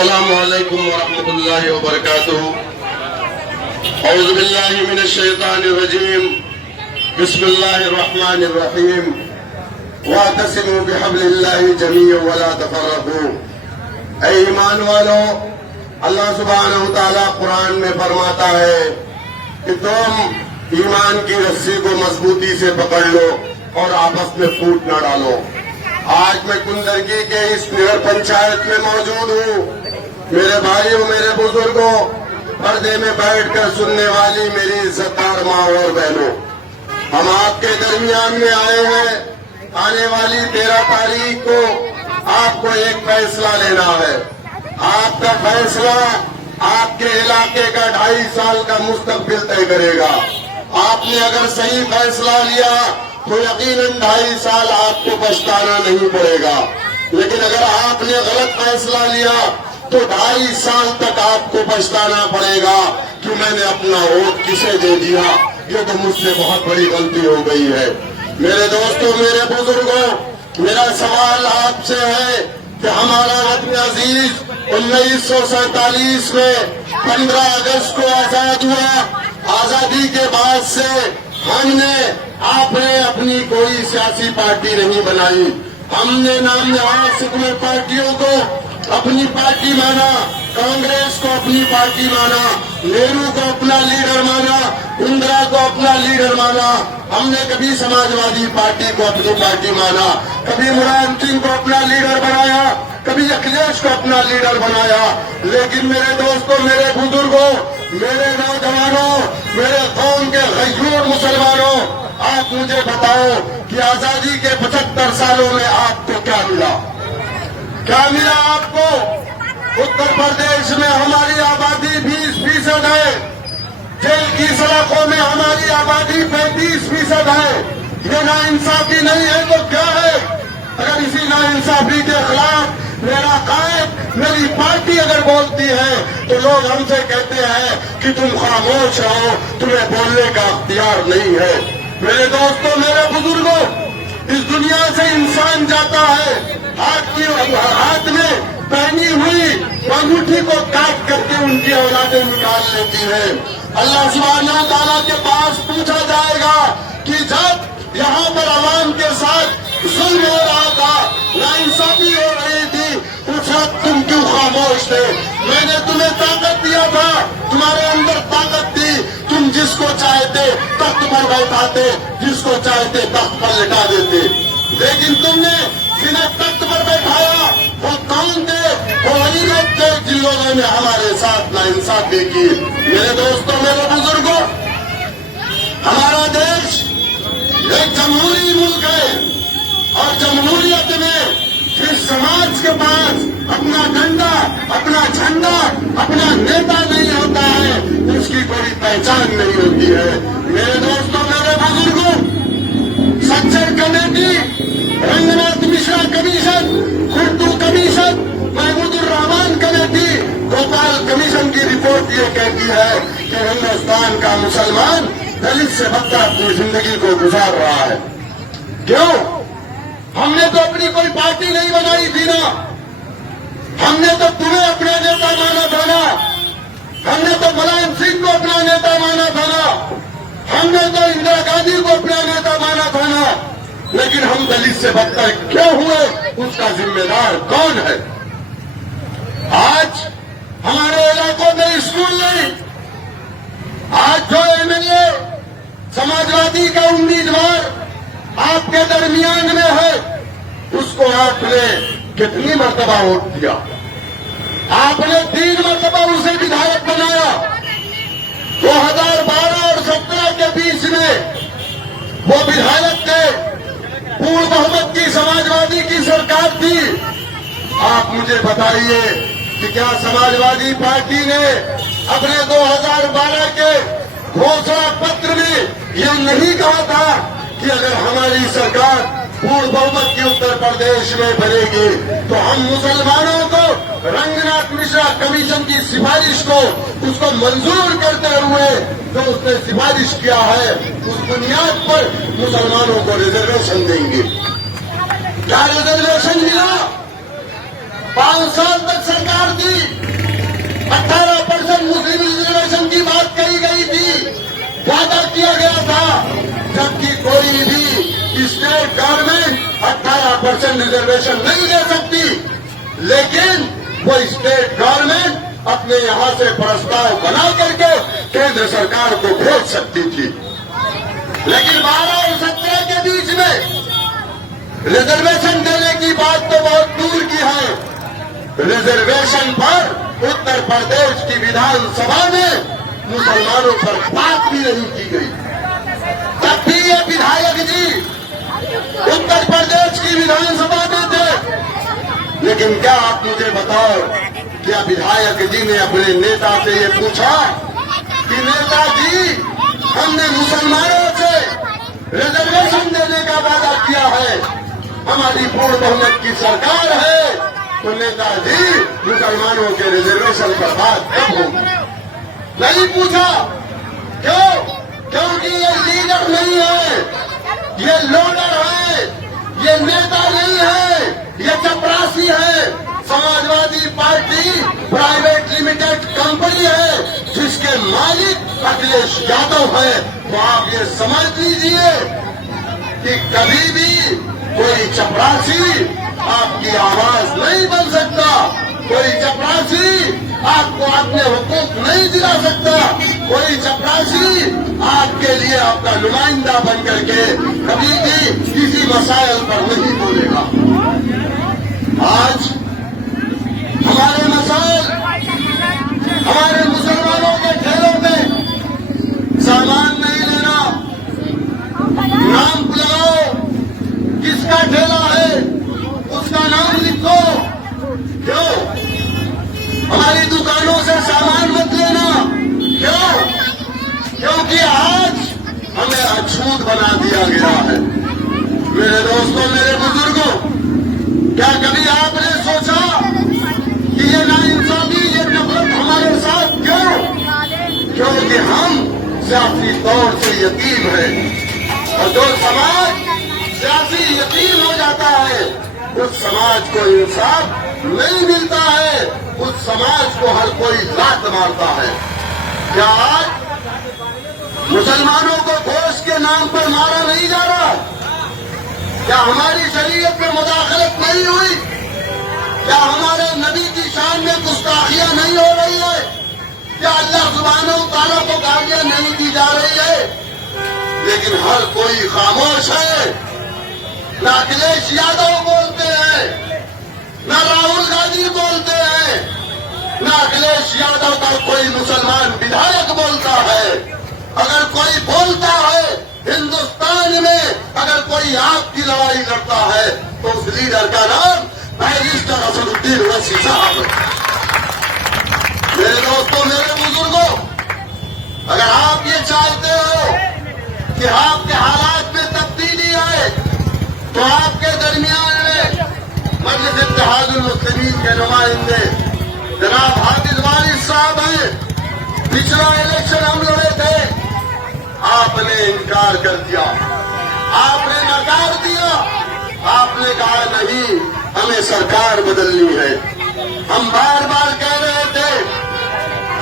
السلام علیکم ورحمۃ اللہ وبرکاتہ۔ اعوذ باللہ من الشیطان الرجیم، بسم اللہ الرحمن الرحیم۔ واعتصموا بحبل اللہ جميعا ولا تفرقوا۔ اے ایمان والو، اللہ سبحانہ وتعالیٰ قرآن میں فرماتا ہے کہ تم ایمان کی رسی کو مضبوطی سے پکڑ لو اور آپس میں پھوٹ نہ ڈالو۔ آج میں کندرگی کے اس نگر پنچایت میں موجود ہوں۔ میرے بھائیوں، میرے بزرگوں، پردے میں بیٹھ کر سننے والی میری عزتدار ماں اور بہنوں، ہم آپ کے درمیان میں آئے ہیں۔ آنے والی 13 تاریخ کو آپ کو ایک فیصلہ لینا ہے۔ آپ کا فیصلہ آپ کے علاقے کا 2.5 سال کا مستقبل طے کرے گا۔ آپ نے اگر صحیح فیصلہ لیا تو یقیناً 2.5 سال آپ کو پچھتانا نہیں پڑے گا، لیکن اگر آپ نے غلط فیصلہ لیا تو 2.5 سال تک آپ کو پچھتانا پڑے گا کہ میں نے اپنا ووٹ کسے دے دیا، یہ تو مجھ سے بہت بڑی غلطی ہو گئی ہے۔ میرے دوستوں، میرے بزرگوں، میرا سوال آپ سے ہے کہ ہمارا وطن عزیز 1947 میں 15 اگست کو آزاد ہوا۔ آزادی کے بعد سے آپ نے اپنی کوئی سیاسی پارٹی نہیں بنائی۔ ہم نے نام نہاد سکولر پارٹیوں کو اپنی پارٹی مانا، کانگریس کو اپنی پارٹی مانا، نہرو کو اپنا لیڈر مانا، اندرا کو اپنا لیڈر مانا۔ ہم نے کبھی سماجوادی پارٹی کو اپنی پارٹی مانا، کبھی ملائم سنگھ کو اپنا لیڈر بنایا، کبھی اکھلیش کو اپنا لیڈر بنایا۔ لیکن میرے دوستوں، میرے بزرگوں، میرے نوجوانوں، میرے قوم کے غیور مسلمانوں، آپ مجھے بتاؤ کہ آزادی کے 75 سالوں میں آپ کو کیا ملا؟ کیا ملا آپ کو؟ اتر پردیش میں ہماری آبادی 20% ہے، جیل کی سلاخوں میں ہماری آبادی 35% ہے۔ یہ ناانصافی نہیں ہے تو کیا ہے؟ اگر اسی ناانصافی کے خلاف میرا قائد، میری پارٹی اگر بولتی ہے تو لوگ ہم سے کہتے ہیں کہ تم خاموش رہو، تمہیں بولنے کا اختیار نہیں ہے۔ میرے دوستوں، میرے بزرگوں، اس دنیا سے انسان جاتا ہے، ہاتھ میں پہنی ہوئی انگوٹھی کو کاٹ کر کے ان کی اولادیں نکال لیتی ہے۔ اللہ سبحانہ تعالیٰ کے پاس پوچھا جائے گا کہ جب یہاں پر عوام کے ساتھ ظلم ہو رہا تھا، ناانصافی ہو رہی تھی، اس وقت تم کیوں خاموش تھے؟ میں نے تمہیں طاقت دیا تھا، تمہارے اندر طاقت تھی، تم جس کو چاہتے تخت پر بیٹھاتے، جس کو چاہتے تخت پر لٹا دیتے، لیکن تم نے جنہیں تخت پر بیٹھایا وہ کون تھے؟ وہ وہی لوگ تھے جن لوگوں نے ہمارے ساتھ ناانصافی کی۔ میرے دوستوں، میرے بزرگوں، ہمارا دیش ایک جمہوری ملک ہے، اور جمہوریت میں جس سماج کے پاس اپنا ڈنڈا، اپنا جھنڈا، اپنا نیتا نہیں ہوتا ہے، اس کی کوئی پہچان نہیں ہوتی ہے۔ میرے دوستوں، میرے بزرگوں، سچر کمیٹی، رنگناتھ مشرا کمیشن، خردو commission, Mahmood ur Rahman committee, Bhopal commission کی رپورٹ یہ کہتی ہے کہ ہندوستان کا مسلمان دلت سے بدتر اپنی زندگی کو گزار رہا ہے۔ کیوں؟ ہم نے تو اپنی کوئی پارٹی نہیں بنائی تھی نا، ہم نے تو تمہیں اپنا نیتا مانا تھا نا، ہم نے تو ملائم سنگھ کو اپنا نیتا مانا تھا نا، ہم نے تو اندرا گاندھی کو اپنا نیتا مانا تھا نا، لیکن ہم دلت سے بدتر کیوں ہوئے؟ اس کا ذمہ دار کون ہے؟ آج ہمارے علاقوں میں اسکول نہیں، آج جو ایم ایل اے سماجوادی کا امیدوار آپ کے درمیان میں ہے، اس کو آپ نے کتنی مرتبہ ووٹ دیا؟ آپ نے 3 مرتبہ اسے ودھایک بنایا۔ 2012 اور 2017 کے بیچ میں وہ ودھایک تھے، پورن بہمت کی سماجوادی کی سرکار تھی۔ آپ مجھے بتائیے کہ کیا سماجوادی پارٹی نے اپنے 2012 کے گھوشنا پتر میں یہ نہیں کہا تھا کہ اگر ہماری سرکار پورن بہمت کی اتر پردیش میں بنے گی تو ہم مسلمانوں کو رنگناتھ مشرا کمیشن کی سفارش کو، اس کو منظور کرتے ہوئے جو اس نے سفارش کیا ہے، اس بنیاد پر مسلمانوں کو ریزرویشن دیں گے؟ کیا ریزرویشن ملا؟ 5 سال تک سرکار تھی، وعدہ کیا گیا تھا، جبکہ کوئی بھی اسٹیٹ گورنمنٹ 18% ریزرویشن نہیں دے سکتی، لیکن وہ اسٹیٹ گورنمنٹ اپنے یہاں سے پرستاؤ بنا کر کے کیندر سرکار کو بھیج سکتی تھی۔ لیکن 12 اور 17 کے بیچ میں ریزرویشن دینے کی بات تو بہت دور کی ہے، ریزرویشن پر اتر پردیش کی ودھان سبھا میں مسلمانوں پر بات بھی نہیں کی گئی۔ تب بھی یہ ودھایک جی اتر پردیش کی ودھان سبھا میں تھے، لیکن کیا آپ مجھے بتاؤ، کیا ودھایک جی نے اپنے نیتا سے یہ پوچھا کہ نیتا جی ہم نے مسلمانوں سے ریزرویشن دینے کا وعدہ کیا ہے، ہماری پورن بہمت کی سرکار ہے، تو نیتا جی مسلمانوں کے ریزرویشن پر بات کب ہوگی؟ نہیں پوچھا۔ کیوں؟ کیونکہ یہ لیڈر نہیں ہے، یہ لوڈر ہے، یہ نیتا نہیں ہے، یہ چپراسی ہے۔ Samajwadi party private limited company ہے جس کے مالک اکھلیش یادو ہے۔ تو آپ یہ سمجھ لیجئے کہ کبھی بھی کوئی چپراسی آپ کی آواز نہیں بن سکتا، کوئی چپراسی آپ کو اپنے حقوق نہیں دلا سکتا، کوئی چپراسی آپ کے لیے آپ کا نمائندہ بن کر کے کبھی بھی کسی مسائل پر نہیں بولے گا۔ آج ہمارے مسائل، ہمارے مسلمانوں کے ٹھیلوں میں سامان نہیں لینا، نام لگاؤ، کس کا ٹھیلا ہے اس کا نام لکھو۔ کیوں؟ ہماری دکانوں سے سامان مت لینا۔ کیوں؟ کیونکہ آج ہمیں اچھوت بنا دیا گیا ہے۔ میرے دوستوں، میرے بزرگوں، کیا کبھی آپ نے سوچا کہ یہ ناانصافی، یہ نفرت ہمارے ساتھ کیوں؟ کیونکہ ہم سیاسی طور سے یتیم ہیں، اور جو سماج سیاسی یتیم ہو جاتا ہے اس سماج کو انصاف نہیں ملتا ہے، اس سماج کو ہر کوئی لات مارتا ہے۔ کیا آج مسلمانوں کو گوشت کے نام پر مارا نہیں جا رہا؟ کیا ہماری شریعت میں مداخلت نہیں ہوئی؟ کیا ہمارے نبی کی شان میں گستاخیاں نہیں ہو رہی ہے؟ کیا اللہ سبحانہ و تعالیٰ کو گالیاں نہیں دی جا رہی ہے؟ لیکن ہر کوئی خاموش ہے۔ نہ اکھلیش یادو بولتے ہیں، نہ راہل گاندھی بولتے ہیں، نہ اکھلیش یادو کا کوئی مسلمان ودھایک بولتا ہے۔ اگر کوئی بولتا ہے ہندوستان میں، اگر کوئی آپ کی لڑائی لڑتا ہے تو اس لیڈر کا نام بیرسٹر اسد الدین اویسی صاحب ہے۔ میرے دوستوں، میرے بزرگوں، اگر آپ یہ چاہتے ہو کہ آپ کے حالات میں تبدیلی آئے تو آپ کے درمیان میں مجلس اتحاد المسلمین کے نمائندے جناب حافظ وارث صاحب ہیں۔ پچھلا الیکشن ہم لڑے تھے، آپ نے انکار کر دیا، آپ نے نکار دیا، آپ نے کہا نہیں ہمیں سرکار بدلنی ہے۔ ہم بار بار کہہ رہے تھے،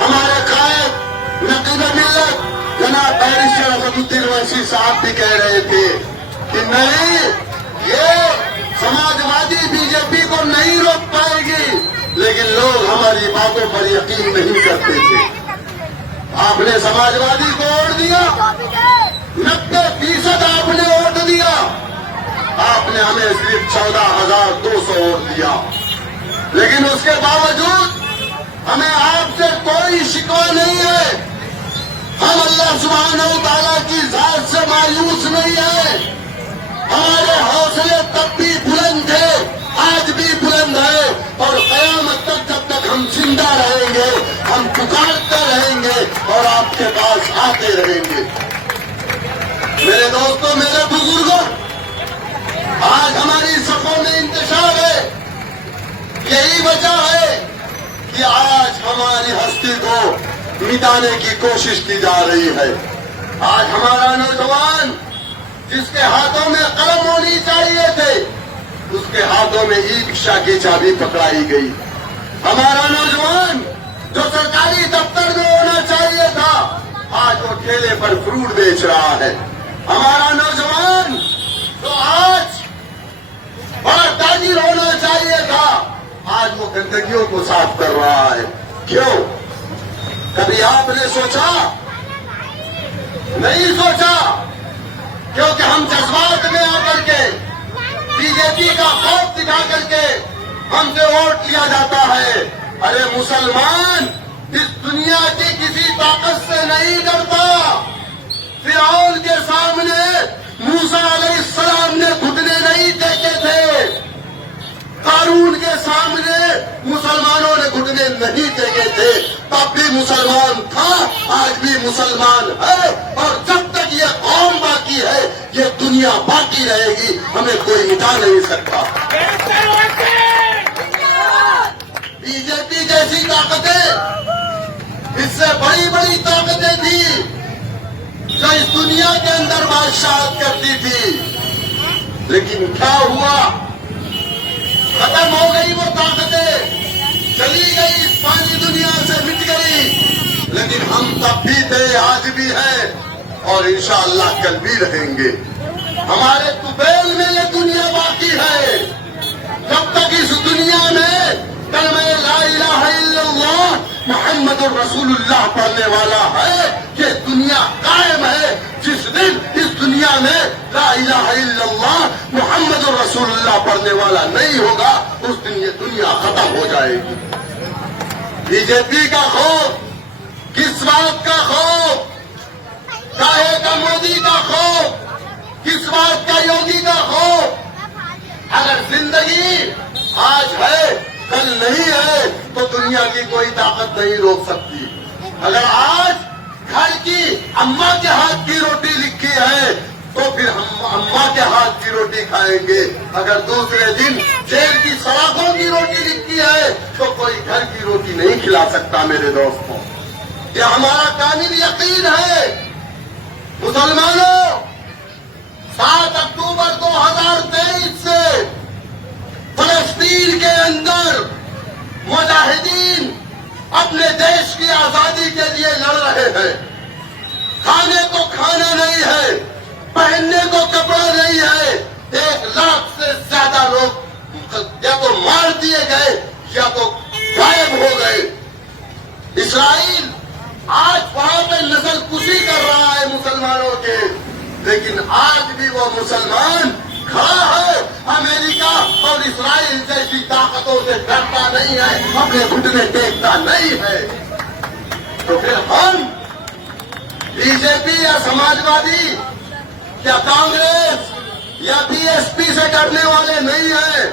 ہمارے قائد نقیب ملت جناب بیرسٹر اسد الدین اویسی صاحب بھی کہہ رہے تھے کہ نہیں، یہ سماجوادی بی جے پی کو نہیں روک پائے گی، لیکن لوگ ہماری باتوں پر یقین نہیں کرتے تھے۔ آپ نے سماجوادی کو ووٹ دیا، 90% آپ نے ووٹ دیا، آپ نے ہمیں صرف 14,200 ووٹ دیا، لیکن اس کے باوجود ہمیں آپ سے کوئی شکوہ نہیں ہے۔ ہم اللہ سبحانہ و تعالیٰ کی ذات سے مایوس نہیں ہیں۔ ہمارے حوصلے تب بھی بلند تھے، آج بھی بلند ہے، اور قیامت تک جب تک ہم زندہ رہیں گے ہم پکارتے رہیں گے اور آپ کے پاس آتے رہیں گے۔ میرے دوستوں، میرے بزرگوں، آج ہماری صفوں میں انتشار ہے۔ یہی وجہ ہے کہ آج ہماری ہستی کو مٹانے کی کوشش کی جا رہی ہے۔ آج ہمارا نوجوان جس کے ہاتھوں میں قلم ہونی چاہیے تھے، اس کے ہاتھوں میں ای رکشا کی چابی پکڑائی گئی۔ ہمارا نوجوان جو سرکاری دفتر میں ہونا چاہیے تھا، آج وہ ٹھیلے پر فروٹ بیچ رہا ہے. ہمارا نوجوان تو آج بڑا تاجر ہونا چاہیے تھا، آج وہ گندگیوں کو صاف کر رہا ہے. کیوں؟ کبھی آپ نے سوچا؟ نہیں سوچا. کیونکہ ہم جذبات میں آ کر کے بی جے پی کا خوف دکھا کر کے ہم سے ووٹ لیا جاتا ہے. ارے مسلمان اس دنیا کی کسی طاقت سے نہیں ڈرتا. فرعون کے سامنے موسیٰ علیہ السلام نے گھٹنے نہیں ٹیکے تھے. قارون کے سامنے مسلمانوں نے گھٹنے نہیں ٹیکے تھے. تب بھی مسلمان تھا، آج بھی مسلمان ہے، اور جب تک یہ قوم باقی ہے یہ دنیا باقی رہے گی. ہمیں کوئی مٹا نہیں سکتا. بی جے پی جیسی طاقتیں، اس سے بڑی بڑی طاقتیں تھیں جو اس دنیا کے اندر بادشاہت کرتی تھی، لیکن کیا ہوا؟ ختم ہو گئی وہ طاقتیں، چلی گئی، اس پانی دنیا سے مٹ گئی. لیکن ہم تب بھی تھے، آج بھی ہیں، اور انشاءاللہ کل بھی رہیں گے. ہمارے طفیل میں یہ دنیا باقی ہے. جب تک اس دنیا میں کلمہ لا الہ الا اللہ محمد الرسول اللہ پڑھنے والا ہے، یہ دنیا قائم ہے. جس دن اس دنیا میں لا الہ الا اللہ محمد الرسول اللہ پڑھنے والا نہیں ہوگا، اس دن یہ دنیا ختم ہو جائے گی. بی جے پی کا خوف کس بات کا خوف؟ کاہے کا مودی کا خوف؟ کس بات کا یوگی کا خوف؟ اگر زندگی آج ہے کل نہیں ہے تو دنیا کی کوئی طاقت نہیں روک سکتی. اگر آج گھر کی اماں کے ہاتھ کی روٹی لکھی ہے تو پھر ہم اماں کے ہاتھ کی روٹی کھائیں گے. اگر دوسرے دن جیل کی سلاخوں کی روٹی لکھی ہے تو کوئی گھر کی روٹی نہیں کھلا سکتا. میرے دوستوں، یہ ہمارا کامل یقین ہے. مسلمانوں، 7 اکتوبر 2023 سے فلسطین کے اندر مجاہدین اپنے دیش کی آزادی کے لیے لڑ رہے ہیں. کھانے کو کھانا نہیں ہے، پہننے کو کپڑا نہیں ہے. 1 لاکھ سے زیادہ لوگ یا تو مار دیے گئے یا تو غائب ہو گئے. اسرائیل آج وہاں پہ نسل کشی کر رہا ہے مسلمانوں کے، لیکن آج بھی وہ مسلمان کھڑا ہے. امریکہ اور اسرائیل جیسی طاقتوں سے ڈرتا نہیں ہے، اپنے گھٹنے ٹیکتا نہیں ہے. تو پھر ہم بی جے پی یا سماجوادی یا کانگریس یا بی ایس پی سے ڈرنے والے نہیں ہیں.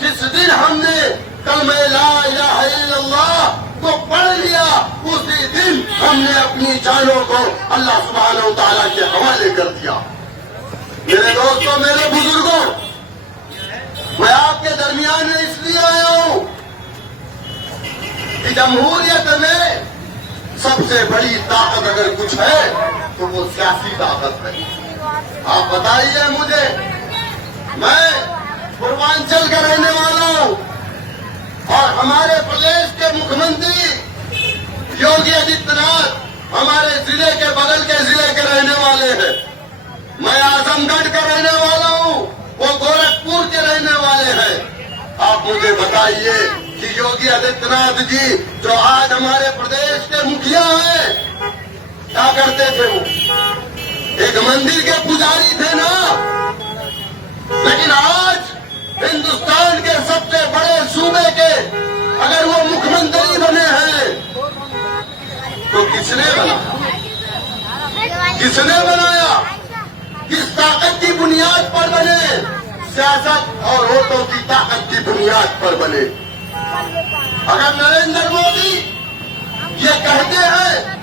جس دن ہم نے کلمہ لا الہ الا اللہ کو پڑھ لیا، اسی دن ہم نے اپنی جانوں کو اللہ سبحانہ و تعالیٰ کے حوالے کر دیا. میرے دوستوں، میرے بزرگوں، میں آپ کے درمیان میں اس لیے آیا ہوں کہ جمہوریت میں سب سے بڑی طاقت اگر کچھ ہے تو وہ سیاسی طاقت ہے. آپ بتائیے مجھے، میں پوروانچل کا رہنے والا ہوں اور ہمارے پردیش کے مکھ منتری یوگی آدتیہ ناتھ ہمارے ضلع کے بغل کے ضلع کے رہنے والے ہیں. میں اعظم گڑھ کا رہنے والا ہوں، وہ گورکھپور کے رہنے والے ہیں. آپ مجھے بتائیے کہ یوگی آدتیہ ناتھ جی جو آج ہمارے پردیش کے مکھیا ہیں، کیا کرتے تھے؟ وہ ایک مندر کے پجاری تھے نا. لیکن آج ہندوستان کے سب سے بڑے صوبے کے اگر وہ مکھ منتری بنے ہیں تو کس نے بنا؟ کس نے بنایا؟ کس طاقت کی بنیاد پر بنے؟ سیاست اور ووٹوں کی طاقت کی بنیاد پر بنے. اگر نریندر مودی یہ کہتے ہیں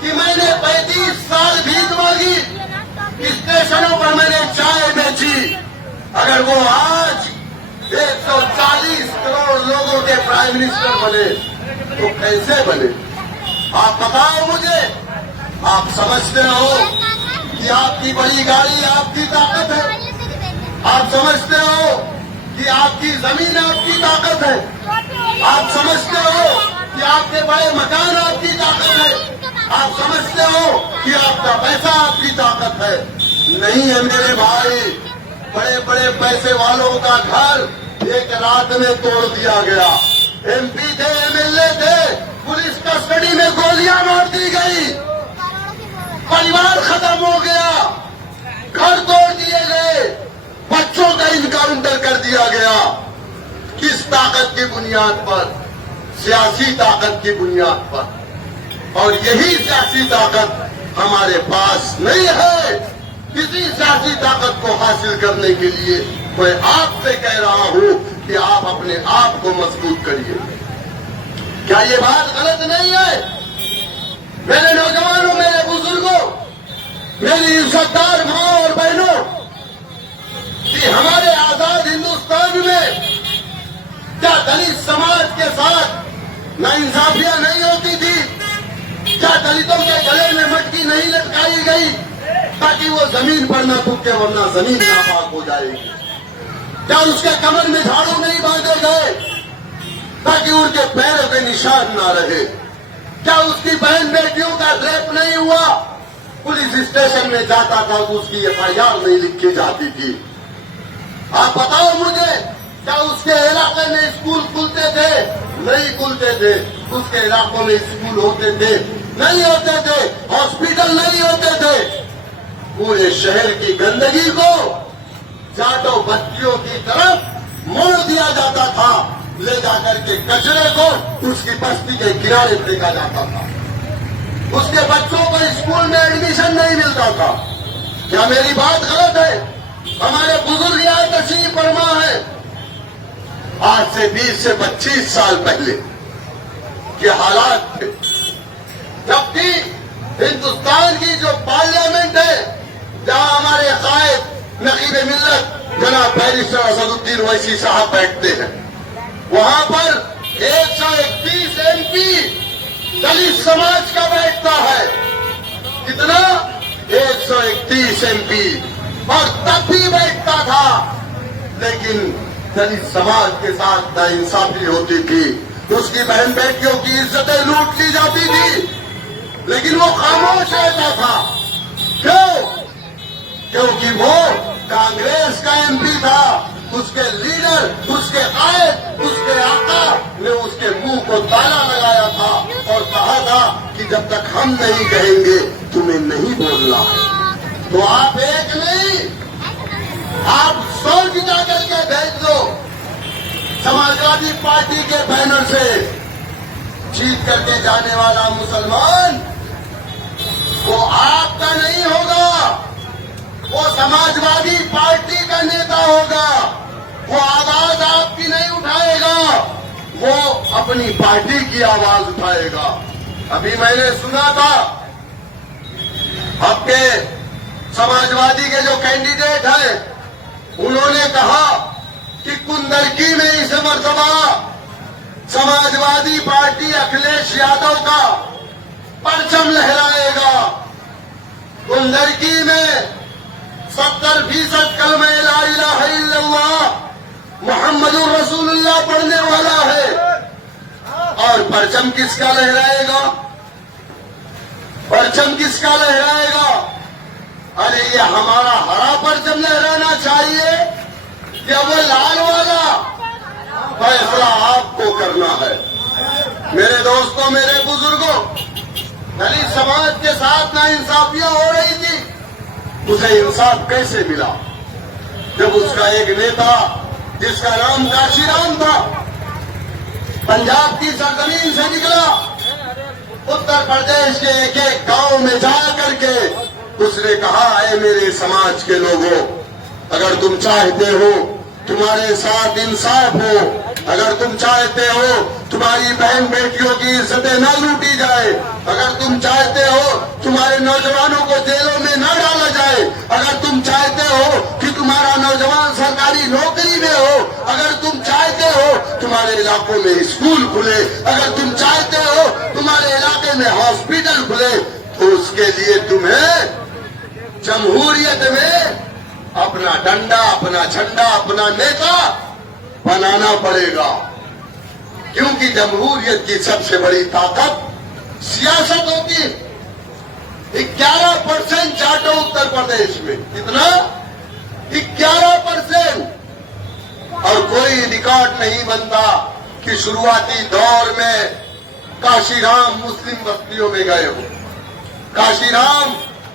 کہ میں نے 35 سال بھیک مانگی، اسٹیشنوں پر میں نے چائے بیچی، اگر وہ آج 140 کروڑ لوگوں کے پرائم منسٹر بنے تو کیسے بنے؟ آپ بتاؤ مجھے. آپ سمجھتے ہو کہ آپ کی بڑی گاڑی آپ کی طاقت ہے؟ آپ سمجھتے ہو کہ آپ کی زمین آپ کی طاقت ہے؟ آپ سمجھتے ہو کہ آپ کے بڑے مکان آپ کی طاقت ہے؟ آپ سمجھتے ہو کہ آپ کا پیسہ آپ کی طاقت ہے. نہیں ہے میرے بھائی. بڑے بڑے پیسے والوں کا گھر ایک رات میں توڑ دیا گیا. ایم پی تھے, ایم ایل اے تھے, پولیس کسٹڈی میں گولیاں مار دی گئی, پریوار ختم ہو گیا, گھر توڑ دیے گئے, بچوں کا انکاؤنٹر کر دیا گیا. کس طاقت کی بنیاد پر؟ سیاسی طاقت کی بنیاد پر. اور یہی سیاسی طاقت ہمارے پاس نہیں ہے. کسی سیاسی طاقت کو حاصل کرنے کے لیے میں آپ سے کہہ رہا ہوں کہ آپ اپنے آپ کو مضبوط کریے. کیا یہ بات غلط نہیں ہے؟ میرے نوجوانوں, میرے بزرگوں, میری عزتدار ماں اور بہنوں, کہ ہمارے آزاد ہندوستان میں کیا دلت سماج کے ساتھ ناانصافیاں نہیں ہوتی تھی؟ کیا دلتوں کے گلے میں مٹکی نہیں لٹکائی گئی تاکہ وہ زمین پر نہ تھوکے ورنہ زمین ناپاک ہو جائے گی؟ کیا اس کے کمر میں جھاڑو نہیں باندھے گئے تاکہ ان کے پیروں کے نشان نہ رہے؟ کیا اس کی بہن بیٹیوں کا ریپ نہیں ہوا؟ پولیس اسٹیشن میں جاتا تھا تو اس کی ایف آئی آر نہیں لکھی جاتی تھی. آپ بتاؤ مجھے, کیا اس کے علاقے میں اسکول کھلتے تھے؟ نہیں کھلتے تھے. اس کے علاقوں میں اسکول ہوتے تھے؟ نہیں ہوتے تھے. ہاسپٹل نہیں ہوتے تھے. پورے شہر کی گندگی کو جاٹوں بستیوں کی طرف موڑ دیا جاتا تھا. لے جا کر کے کچرے کو اس کی بستی کے کنارے پھینکا جاتا تھا. اس کے بچوں کو اسکول میں ایڈمیشن نہیں ملتا تھا. کیا میری بات غلط ہے؟ ہمارے بزرگ یہاں تشریف فرما ہے. آج سے 20 سے 25 سال پہلے کے حالات تھے جبکہ ہندوستان کی جو پارلیمنٹ ہے, جہاں ہمارے قائد نقیب ملت جناب بیرسٹر اسد الدین اویسی صاحب بیٹھتے ہیں, وہاں پر 131 ایم پی دلت سماج کا بیٹھتا ہے. کتنا؟ 131 ایم پی. اور تب بھی بیٹھتا تھا, لیکن دلت سماج کے ساتھ ناانصافی ہوتی تھی. اس کی بہن بیٹیوں کی عزتیں لوٹ لی جاتی تھی, لیکن وہ خاموش رہتا تھا. کیوں؟ کیونکہ وہ کانگریس کا ایم پی تھا. اس کے لیڈر, اس کے قائد, اس کے آقا نے اس کے منہ کو تالا لگایا تھا اور کہا تھا کہ جب تک ہم نہیں کہیں گے تمہیں نہیں بولنا. تو آپ ایک نہیں, آپ 100 جتا کر کے بھیج دو. سماجوادی پارٹی کے بینر سے جیت کر کے جانے والا مسلمان وہ آپ کا نہیں ہوگا, وہ سماجوادی پارٹی کا نیتا ہوگا. وہ آواز آپ کی نہیں اٹھائے گا, وہ اپنی پارٹی کی آواز اٹھائے گا. ابھی میں نے سنا تھا آپ کے سماجوادی کے جو کینڈیڈیٹ ہیں, انہوں نے کہا کہ کندرکی میں اس مرتبہ سماجوادی پارٹی اکھلیش یادو کا پرچم لہرائے گا. کندرکی میں 70% کلمہ لا الہ الا اللہ محمد الرسول اللہ پڑھنے والا ہے. اور پرچم کس کا لہرائے گا؟ پرچم کس کا لہرائے گا؟ ارے یہ ہمارا ہرا پرچم لہرانا چاہیے یا وہ لال والا؟ فیصلہ آپ کو کرنا ہے. میرے دوستوں, میرے بزرگوں, دلت سماج کے ساتھ ناانصافیاں ہو رہی تھی. اسے انصاف کیسے ملا؟ جب اس کا ایک نیتا جس کا نام کاشی رام تھا پنجاب کی سرزمین سے نکلا, اتر پردیش کے ایک ایک گاؤں میں جا کر کے اس نے کہا, اے میرے سماج کے لوگوں, اگر تم چاہتے ہو تمہارے ساتھ انصاف ہو, اگر تم چاہتے ہو تمہاری بہن بیٹیوں کی عزتیں نہ لوٹی جائے, اگر تم چاہتے ہو تمہارے نوجوانوں کو جیلوں میں نہ ڈالا جائے, اگر تم چاہتے ہو کہ تمہارا نوجوان سرکاری نوکری میں ہو, اگر تم چاہتے ہو تمہارے علاقوں میں اسکول کھلے, اگر تم چاہتے ہو تمہارے علاقے میں ہاسپٹل کھلے, تو اس کے لیے تمہیں جمہوریت میں اپنا ڈنڈا, اپنا جھنڈا, اپنا نیتا بنانا پڑے گا. کیونکہ جمہوریت کی سب سے بڑی طاقت سیاست ہوتی ہے. 11% جاٹو اتر پردیش میں، کتنا؟ 11%. اور کوئی ریکارڈ نہیں بنتا کہ شروعاتی دور میں کاشی رام مسلم بستیوں میں گئے ہو. کاشی رام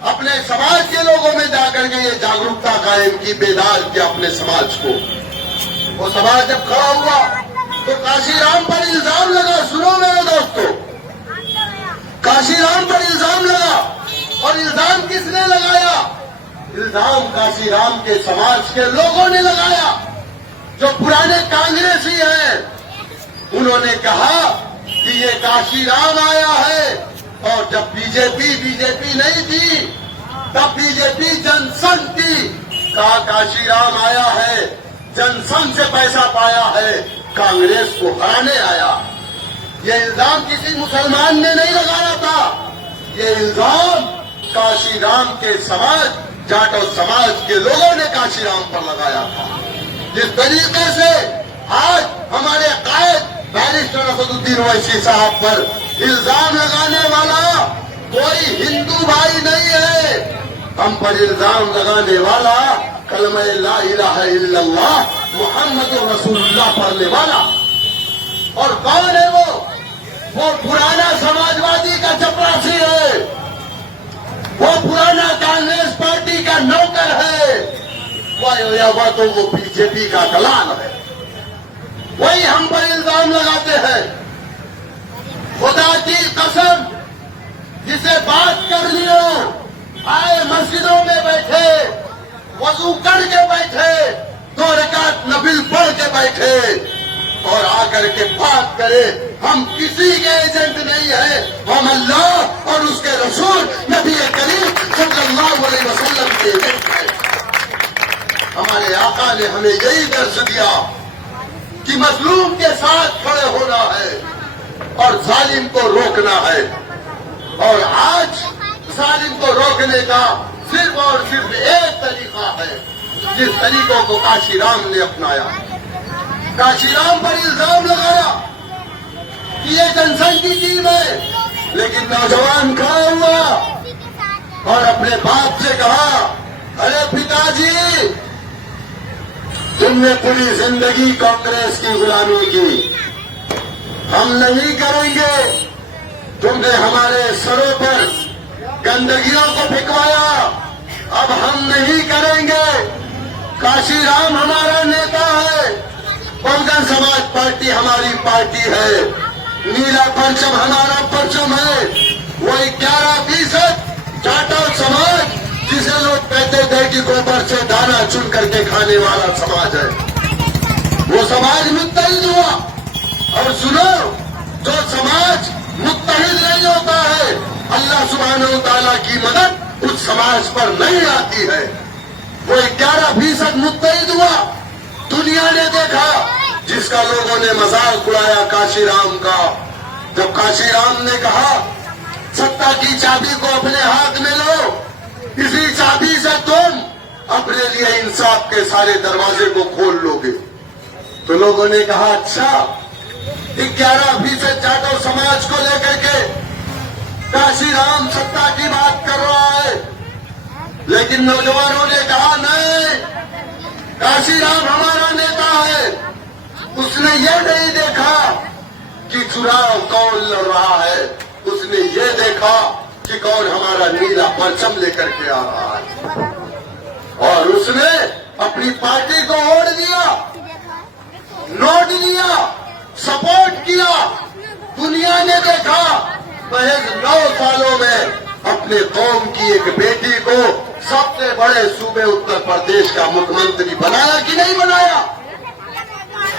اپنے سماج کے لوگوں میں جا کر کے یہ جاگروکتا قائم کی، بیدار کیا اپنے سماج کو. وہ سماج جب کھڑا ہوا تو کاشی رام پر الزام لگا. سنو میرے دوستو، کاشی رام پر الزام لگا. اور الزام کس نے لگایا؟ الزام کاشی رام کے سماج کے لوگوں نے لگایا جو پرانے کانگریسی ہیں. انہوں نے کہا کہ یہ کاشی رام آیا ہے. اور جب بی جے پی نہیں تھی تب بی جے پی جن سنگھ تھی. کہا کاشی رام آیا ہے، جن سنگھ سے پیسہ پایا ہے، کانگریس کو ہرانے آیا. یہ الزام کسی مسلمان نے نہیں لگایا تھا. یہ الزام کاشی رام کے سماج، جاٹو سماج کے لوگوں نے کاشی رام پر لگایا تھا. جس طریقے سے آج ہمارے قائد بیرسٹر اسد الدین اویسی صاحب پر الزام لگانے والا کوئی ہندو بھائی نہیں ہے. ہم پر الزام لگانے والا کلمہ لا الہ الا اللہ محمد رسول اللہ پڑھنے والا. اور کون ہے وہ پرانا سماجوادی کا چپراسی ہے، وہ پرانا کانگریس پارٹی کا نوکر ہے، تو وہ بی جے پی کا کلان ہے. وہی ہم پر الزام لگاتے ہیں. خدا کی قسم، جسے بات کرنی ہو آئے مسجدوں میں بیٹھے، وضو کر کے بیٹھے، 2 رکعت نفل پڑھ کے بیٹھے اور آ کر کے بات کرے. ہم کسی کے ایجنٹ نہیں ہیں، ہم اللہ اور اس کے رسول نبی کریم صلی اللہ علیہ وسلم کے ایجنٹ ہیں. ہمارے آقا نے ہمیں یہی درس دیا کہ مظلوم کے ساتھ کھڑے ہونا ہے اور ظالم کو روکنا ہے. اور آج ظالم کو روکنے کا صرف اور صرف ایک طریقہ ہے، جس طریقوں کو کاشی رام نے اپنایا. کاشی رام پر الزام لگایا کہ یہ جن سنگھ کی ٹیم ہے، لیکن نوجوان کھڑا ہوا اور اپنے باپ سے کہا، ارے پتا جی، تم نے پوری زندگی کانگریس کی غلامی کی، ہم نہیں کریں گے. تم نے ہمارے سروں پر گندگیوں کو پھینکوایا، اب ہم نہیں کریں گے. کاشی رام ہمارا نیتا ہے، بہوجن سماج پارٹی ہماری پارٹی ہے، نیلا پرچم ہمارا پرچم ہے. وہ 11% جاٹو سماج جسے لوگ کہتے تھے کہ گوبر سے دانا چن کر کے کھانے والا سماج ہے، وہ سماج متحد ہوا. اور سنو، جو سماج متحد نہیں ہوتا ہے اللہ سبحانہ و تعالیٰ کی مدد اس سماج پر نہیں آتی ہے. وہ 11% متحد ہوا. دنیا نے دیکھا، جس کا لوگوں نے مذاق اڑایا کاشی رام کا. جب کاشی رام نے کہا ستا کی چابی کو اپنے ہاتھ میں لو، اسی چابی سے تم اپنے لیے انصاف کے سارے دروازے کو کھول لو گے، تو لوگوں نے کہا اچھا 11% جاٹو سماج کو لے کر کے کاشی رام ستا کی بات کر رہا ہے. لیکن نوجوانوں نے کہا نہیں، کاشی رام ہمارا نیتا ہے. اس نے یہ نہیں دیکھا کہ چناؤ کون لڑ رہا ہے، اس نے یہ دیکھا کہ کون ہمارا نیلا پرچم لے کر کے آ رہا ہے. اور اس نے اپنی پارٹی کو ووٹ دیا، نوٹ دیا، سپورٹ کیا. دنیا نے دیکھا محض 9 سالوں میں اپنے قوم کی ایک بیٹی کو سب سے بڑے صوبے اتر پردیش کا مکھ منتری بنایا کہ نہیں بنایا؟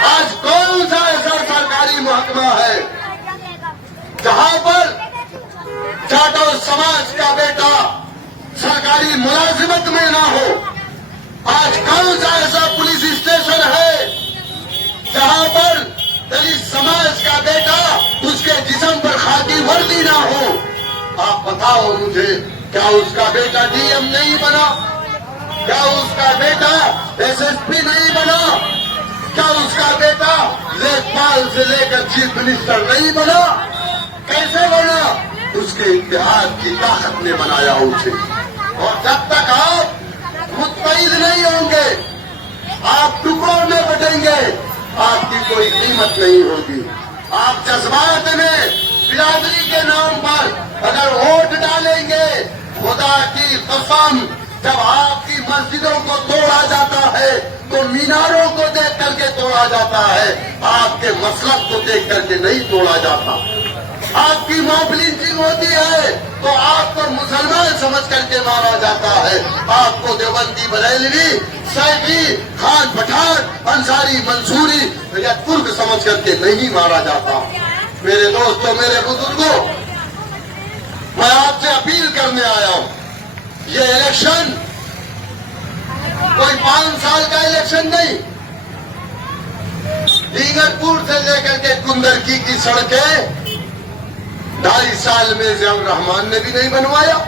آج کون سا ایسا سرکاری محکمہ ہے جہاں پر جاٹو سماج کا بیٹا سرکاری ملازمت میں نہ ہو؟ آج کون سا ایسا پولیس اسٹیشن ہے جہاں پر دلت سماج کا بیٹا اس کے جسم پر خاکی وردی نہ ہو؟ آپ بتاؤ مجھے، کیا اس کا بیٹا ڈی ایم نہیں بنا؟ کیا اس کا بیٹا ایس ایس پی نہیں بنا؟ کیا اس کا بیٹا لیکپال سے لے کر چیف منسٹر نہیں بنا؟ کیسے بنا؟ اس کے اتحاد کی طاقت نے بنایا اسے. اور جب تک آپ متحد نہیں ہوں گے، آپ ٹکڑوں میں بٹیں گے، آپ کی کوئی قیمت نہیں ہوگی. آپ جذبات میں برادری کے نام پر اگر ووٹ ڈالیں گے، خدا کی قسم جب آپ کی مسجدوں کو توڑا جاتا ہے تو میناروں کو دیکھ کر کے توڑا جاتا ہے، آپ کے مسلک کو دیکھ کر کے نہیں توڑا جاتا. آپ کی موب لنچنگ ہوتی ہے تو آپ کو مسلمان سمجھ کر کے مارا جاتا ہے. آپ کو دیوبندی، بریلوی، سیفی، خان پٹھان، انصاری، منصوری یا ترک سمجھ کر کے نہیں مارا جاتا. میرے دوستوں، میرے بزرگوں، میں آپ سے اپیل کرنے آیا ہوں. یہ الیکشن کوئی 5 سال کا الیکشن نہیں. دیگر پور سے لے کر کے کندرکی کی سڑکیں 2.5 سال میں ضیاء الرحمان نے بھی نہیں بنوایا.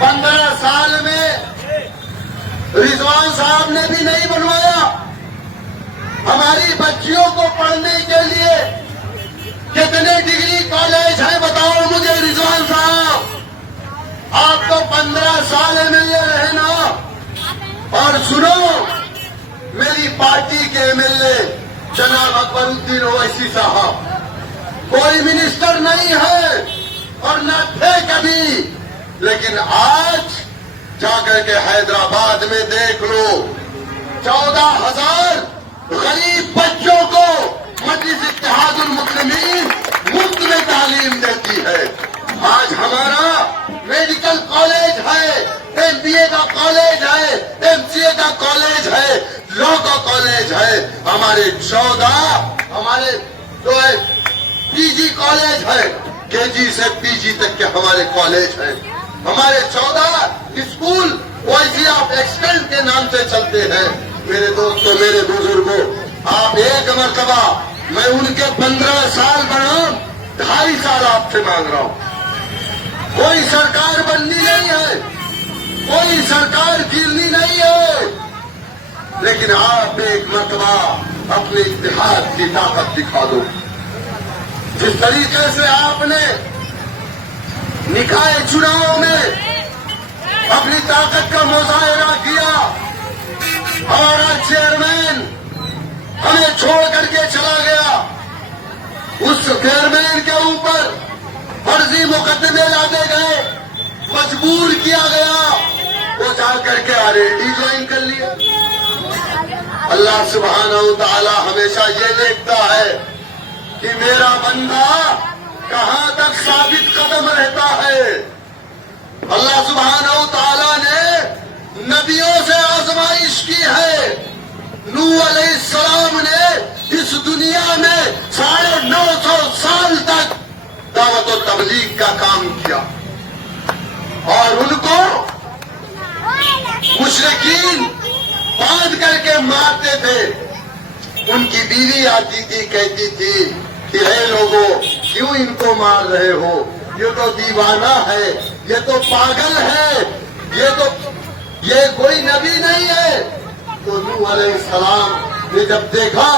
15 سال میں رضوان صاحب نے بھی نہیں بنوایا. ہماری بچیوں کو پڑھنے کے لیے کتنے ڈگری کالج ہیں بتاؤ مجھے رضوان صاحب. آپ تو 15 سال مل رہے نا. اور سنو، میری پارٹی کے ایم ایل اے جناب اکبر الدین اویسی صاحب کوئی منسٹر نہیں ہے اور نہ تھے کبھی، لیکن آج جا کر کے حیدرآباد میں دیکھ لو، 14,000 غریب بچوں کو مجلس اتحاد المسلمین مفت میں تعلیم دیتی ہے. آج ہمارا میڈیکل کالج ہے، ایم بی اے کا کالج ہے، ایم سی اے کا کالج ہے، لا کا کالج ہے. ہمارے 14 ہمارے جو ہے پی جی کالج ہے، کے جی سے پی جی تک کے ہمارے کالج ہیں. ہمارے 14 اسکول اویسی آف ایکسلنس کے نام سے چلتے ہیں. میرے دوستوں، میرے بزرگوں، آپ ایک مرتبہ میں ان کے 15 سال بناؤں، 2.5 سال آپ سے مانگ رہا ہوں. کوئی سرکار بننی نہیں ہے، کوئی سرکار گرنی نہیں ہے، لیکن آپ ایک مرتبہ اپنے اتحاد کی طاقت دکھا دو. جس طریقے سے آپ نے نکاح چناؤ میں اپنی طاقت کا مظاہرہ کیا، ہمارا چیئرمین ہمیں چھوڑ کر کے چلا گیا، اس چیئرمین کے اوپر فرضی مقدمے لاتے گئے، مجبور کیا گیا، وہ جا کر کے آر ایل ڈی جوائن کر لیا. اللہ سبحانہ و تعالی ہمیشہ یہ دیکھتا ہے کہ میرا بندہ کہاں تک ثابت قدم رہتا ہے. اللہ سبحانہ و تعالی نے نبیوں سے آزمائش کی ہے. نوح علیہ السلام نے اس دنیا میں 950 سال تک دعوت و تبلیغ کا کام کیا، اور ان کو مشرکین باندھ کر کے مارتے تھے. ان کی بیوی آتی تھی، کہتی تھی کہ اے لوگوں، کیوں ان کو مار رہے ہو؟ یہ تو دیوانہ ہے، یہ تو پاگل ہے، یہ کوئی نبی نہیں ہے. تو نوح علیہ السلام نے جب دیکھا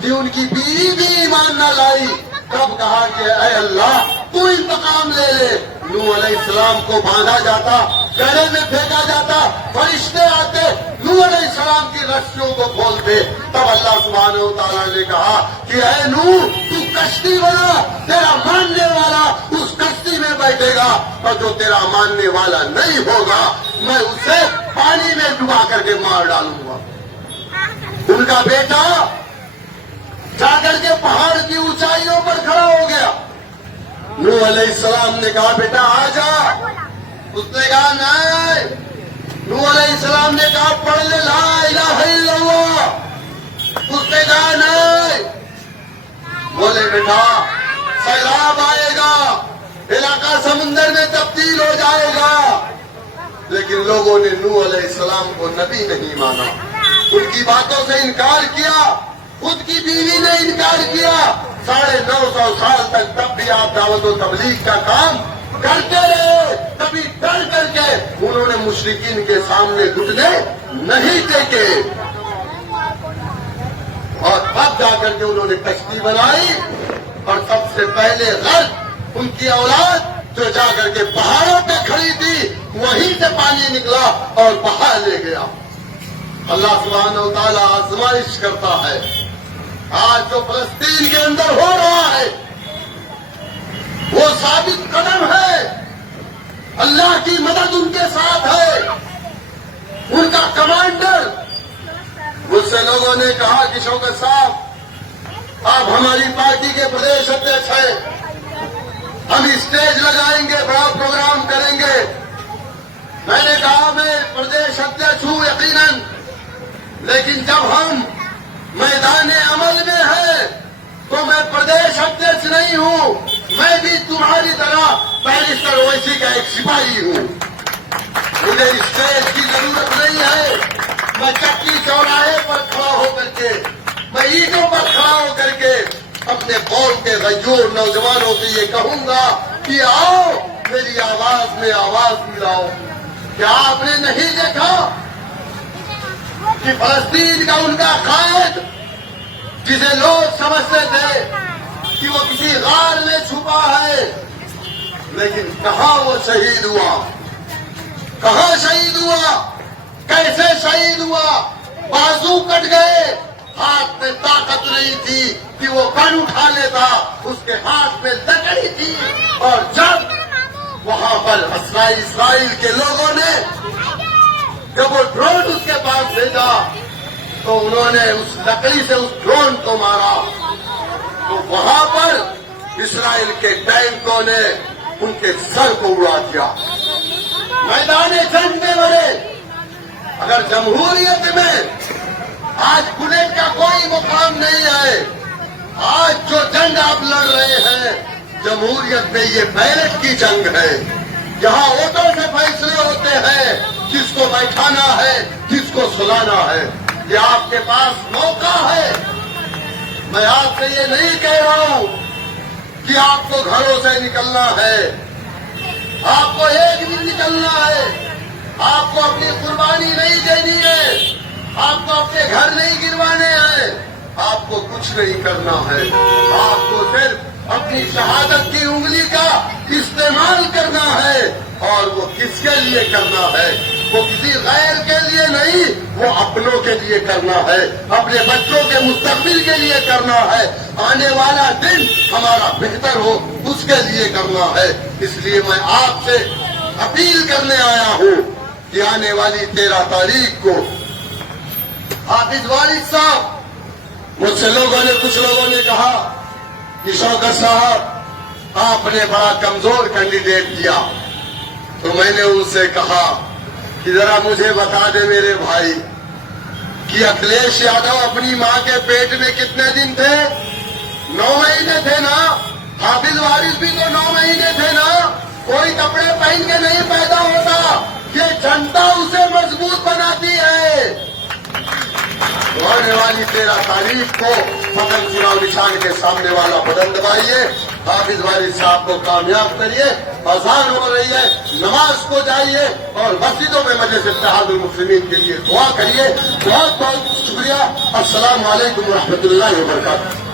کہ ان کی بیوی بھی ایمان نہ لائی، تب کہا کہ اے اللہ تو انتقام لے لے. نوح علیہ السلام کو باندھا جاتا، گڑھے میں پھینکا جاتا، فرشتے آتے، نوح علیہ السلام کی رسیوں کو کھولتے. تب اللہ سبحانہ و تعالیٰ نے کہا کہ اے نوح، تو کشتی بنا، تیرا ماننے والا اس کشتی میں بیٹھے گا، اور جو تیرا ماننے والا نہیں ہوگا میں اسے پانی میں ڈبا کر کے مار ڈالوں گا. ان کا بیٹا جا کر کے پہاڑ کی اونچائیوں پر کھڑا ہو گیا. نوح علیہ السلام نے کہا بیٹا آ جا. اس نے کہا نہیں. نوح علیہ السلام نے کہا پڑھ لے لا الہ الا اللہ. اس نے کہا نہیں. بولے بیٹا سیلاب آئے گا، علاقہ سمندر میں تبدیل ہو جائے گا. لیکن لوگوں نے نوح علیہ السلام کو نبی نہیں مانا، ان کی باتوں سے انکار کیا. خود کی بیوی نے انکار کیا. 950 سال تک تب بھی آپ دعوت و تبلیغ کا کام کرتے رہے. کبھی ڈر کر کے انہوں نے مشرکین کے سامنے گھٹنے نہیں ٹیکے، اور تب جا کر کے انہوں نے کشتی بنائی، اور سب سے پہلے غرق ان کی اولاد جو جا کر کے پہاڑوں پہ کھڑی تھی وہیں سے پانی نکلا اور بہا لے گیا۔ اللہ سبحانہ و تعالیٰ آزمائش کرتا ہے۔ آج جو فلسطین کے اندر ہو رہا ہے وہ ثابت قدم ہے، اللہ کی مدد ان کے ساتھ ہے، ان کا کمانڈر۔ مجھ سے لوگوں نے کہا کہ شوکت صاحب آپ ہماری پارٹی کے پردیش ادھیکش ہیں، ہم اسٹیج لگائیں گے، بڑا پروگرام کریں گے۔ میں نے کہا میں پردیش ادھیکش ہوں یقیناً، لیکن جب ہم میدان عمل میں ہیں تو میں پردیش ادھیکش نہیں ہوں، میں بھی تمہاری طرح بیرسٹر اویسی کا ایک سپاہی ہوں۔ مجھے اسٹیج کی ضرورت نہیں ہے، میں چکی چوراہے پر کھڑا ہو کر کے، میں اینٹوں پر کھڑا ہو کر کے اپنے قوم کے غیور نوجوانوں سے یہ کہوں گا کہ آؤ میری آواز میں آواز ملاؤ۔ کیا آپ نے نہیں دیکھا کہ فلسطین کا ان کا قائد جسے لوگ سمجھتے تھے کہ وہ کسی غار میں چھپا ہے، لیکن کہاں وہ شہید ہوا، کہاں شہید ہوا، کیسے شہید ہوا؟ بازو کٹ گئے، ہاتھ میں طاقت نہیں تھی کہ وہ گن اٹھا لیتا، اس کے ہاتھ میں لکڑی تھی، اور جب وہاں پر اسرائیل کے لوگوں نے جب وہ ڈرون اس کے پاس بھیجا تو انہوں نے اس لکڑی سے اس ڈرون کو مارا، تو وہاں پر اسرائیل کے ٹینکوں نے ان کے سر کو اڑا دیا۔ میدان جنگ میں بڑے، اگر جمہوریت میں آج بلٹ کا کوئی مقام نہیں ہے، آج جو جنگ آپ لڑ رہے ہیں جمہوریت میں یہ بیرٹ کی جنگ ہے، یہاں ووٹوں سے فیصلے ہوتے ہیں کس کو بیٹھانا ہے کس کو سلانا ہے۔ یہ آپ کے پاس موقع ہے، میں آپ سے یہ نہیں کہہ رہا ہوں کہ آپ کو گھروں سے نکلنا ہے، آپ کو ایک دن نکلنا ہے، آپ کو اپنی قربانی نہیں دینی ہے، آپ کو اپنے گھر نہیں گروانے ہیں، آپ کو کچھ نہیں کرنا ہے، آپ کو صرف اپنی شہادت کی انگلی کا استعمال کرنا ہے، اور وہ کس کے لیے کرنا ہے؟ وہ کسی غیر کے لیے نہیں، وہ اپنوں کے لیے کرنا ہے، اپنے بچوں کے مستقبل کے لیے کرنا ہے، آنے والا دن ہمارا بہتر ہو اس کے لیے کرنا ہے۔ اس لیے میں آپ سے اپیل کرنے آیا ہوں کہ آنے والی 13 تاریخ کو حافظ والد صاحب، مجھ سے کچھ لوگوں نے کہا کہ شوکت صاحب آپ نے بڑا کمزور کینڈیڈیٹ دیا، تو میں نے ان سے کہا کہ ذرا مجھے بتا دے میرے بھائی کہ اکھلیش یادو اپنی ماں کے پیٹ میں کتنے دن تھے؟ 9 مہینے تھے نا؟ حافظ وارث بھی تو 9 مہینے تھے نا؟ کوئی کپڑے پہن کے نہیں پیدا ہوتا، یہ جنتا اسے مضبوط بناتی ہے۔ آنے والی 13 تاریخ کو پتنگ چناؤ نشان کے سامنے والا بٹن دبائیے، حافظ والد صاحب کو کامیاب کریے۔ اذان ہو رہی ہے، نماز کو جائیے اور مسجدوں میں مجلس اتحاد المسلمین کے لیے دعا کریے۔ بہت بہت شکریہ۔ السلام علیکم ورحمۃ اللہ وبرکاتہ۔